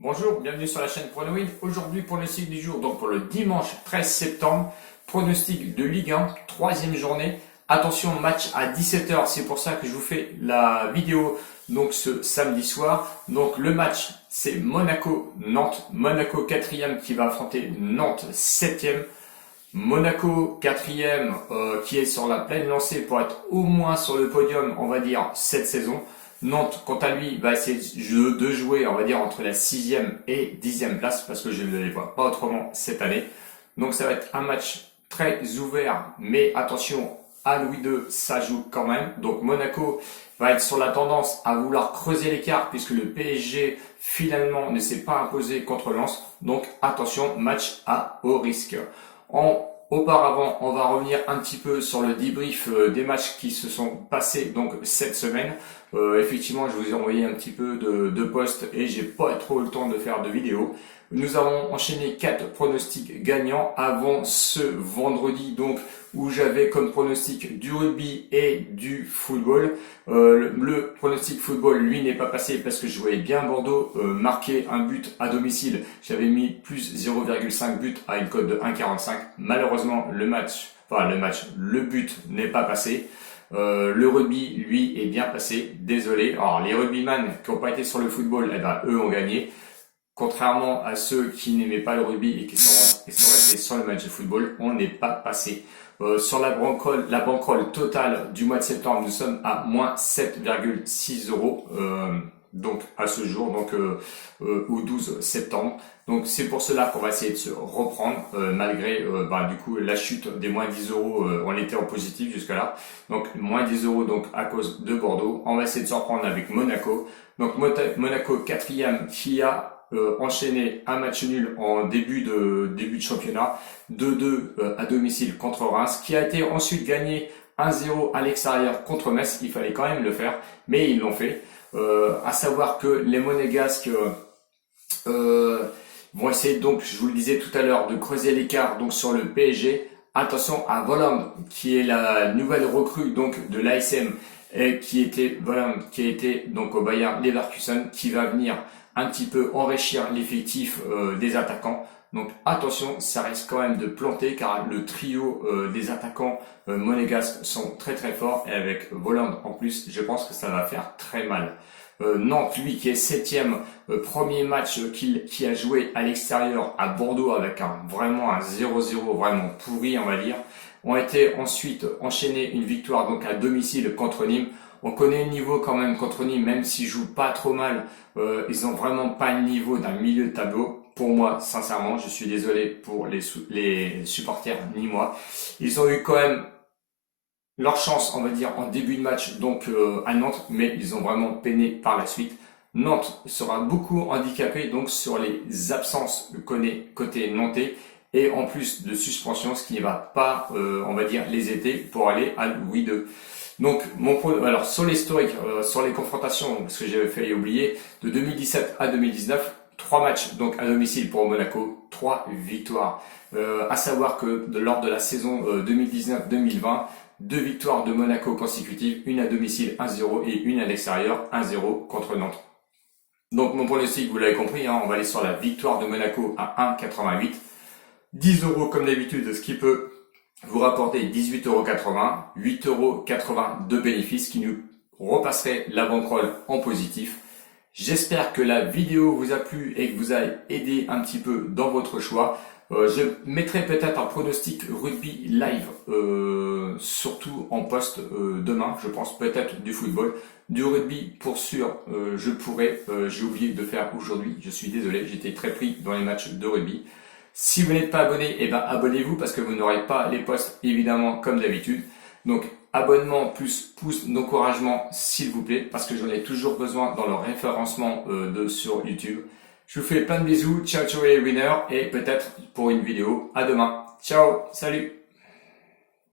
Bonjour, bienvenue sur la chaîne PronoWin. Aujourd'hui, pronostic du jour, donc pour le dimanche 13 septembre, pronostic de Ligue 1, troisième journée. Attention, match à 17h, c'est pour ça que je vous fais la vidéo donc ce samedi soir. Donc le match, c'est Monaco-Nantes. Monaco 4e qui va affronter Nantes 7e. Monaco 4e qui est sur la pleine lancée pour être au moins sur le podium, on va dire, cette saison. Nantes, quant à lui, va essayer de jouer, on va dire, entre la 6e et 10e place, parce que je ne les vois pas autrement cette année. Donc ça va être un match très ouvert, mais attention, à Louis II, ça joue quand même. Donc Monaco va être sur la tendance à vouloir creuser l'écart, puisque le PSG, finalement, ne s'est pas imposé contre Lens. Donc attention, match à haut risque. Auparavant, on va revenir un petit peu sur le débrief des matchs qui se sont passés donc cette semaine. Effectivement, je vous ai envoyé un petit peu de posts et j'ai pas trop le temps de faire de vidéos. Nous avons enchaîné 4 pronostics gagnants avant ce vendredi donc où j'avais comme pronostic du rugby et du football. Le pronostic football, lui, n'est pas passé parce que je voyais bien Bordeaux marquer un but à domicile. J'avais mis plus 0,5 but à une cote de 1,45. Malheureusement, le but n'est pas passé. Le rugby, lui, est bien passé. Désolé. Alors, les rugbyman qui n'ont pas été sur le football, eh ben, eux ont gagné. Contrairement à ceux qui n'aimaient pas le rugby et qui sont restés sur le match de football, on n'est pas passé. Sur la banquerolle totale du mois de septembre, nous sommes à moins 7,6 euros. Donc à ce jour, au 12 septembre. Donc c'est pour cela qu'on va essayer de se reprendre malgré du coup la chute des moins 10 euros. On était en positif jusque là. Donc moins 10 euros donc à cause de Bordeaux. On va essayer de se reprendre avec Monaco. Donc Monaco 4e qui a enchaîné un match nul en début de championnat, 2-2 à domicile contre Reims, qui a été ensuite gagné 1-0 à l'extérieur contre Metz. Il fallait quand même le faire, mais ils l'ont fait. À savoir que les Monégasques vont essayer donc, je vous le disais tout à l'heure, de creuser l'écart donc sur le PSG. Attention à Volland, qui est la nouvelle recrue donc de l'ASM et qui a été donc au Bayer Leverkusen, qui va venir un petit peu enrichir l'effectif des attaquants. Donc attention, ça risque quand même de planter car le trio des attaquants monégasques sont très très forts et avec Volland en plus, je pense que ça va faire très mal. Nantes, lui, qui est 7e, premier match qui a joué à l'extérieur à Bordeaux avec vraiment un 0-0 vraiment pourri, on va dire, ont été ensuite enchaînés une victoire donc à domicile contre Nîmes. On connaît le niveau quand même contre Nîmes, même s'ils jouent pas trop mal, ils ont vraiment pas le niveau d'un milieu de tableau. Pour moi, sincèrement, je suis désolé pour les supporters nîmois. Ils ont eu quand même leur chance, on va dire, en début de match donc à Nantes, mais ils ont vraiment peiné par la suite. Nantes sera beaucoup handicapé donc sur les absences côté nantais et en plus de suspension, ce qui ne va pas, on va dire, les aider pour aller à Louis II. Donc, alors sur l'historique, sur les confrontations, parce que j'avais failli oublier, de 2017 à 2019, 3 matchs donc à domicile pour Monaco, 3 victoires. À savoir que lors de la saison 2019-2020, 2 victoires de Monaco consécutives, une à domicile 1-0 et une à l'extérieur 1-0 contre Nantes. Donc mon pronostic, vous l'avez compris, on va aller sur la victoire de Monaco à 1,88. 10 euros comme d'habitude, ce qui peut vous rapporter 18,80 €, 8,80 € de bénéfices qui nous repasserait la banquerolle en positif. J'espère que la vidéo vous a plu et que vous a aidé un petit peu dans votre choix. Je mettrai peut-être un pronostic rugby live, surtout en post demain, je pense peut-être du football. Du rugby pour sûr, je pourrais, j'ai oublié de faire aujourd'hui, je suis désolé, j'étais très pris dans les matchs de rugby. Si vous n'êtes pas abonné, eh ben abonnez-vous parce que vous n'aurez pas les posts évidemment comme d'habitude. Donc abonnement plus pouce d'encouragement s'il vous plaît parce que j'en ai toujours besoin dans le référencement sur YouTube. Je vous fais plein de bisous, ciao ciao les winners et peut-être pour une vidéo. À demain. Ciao, salut.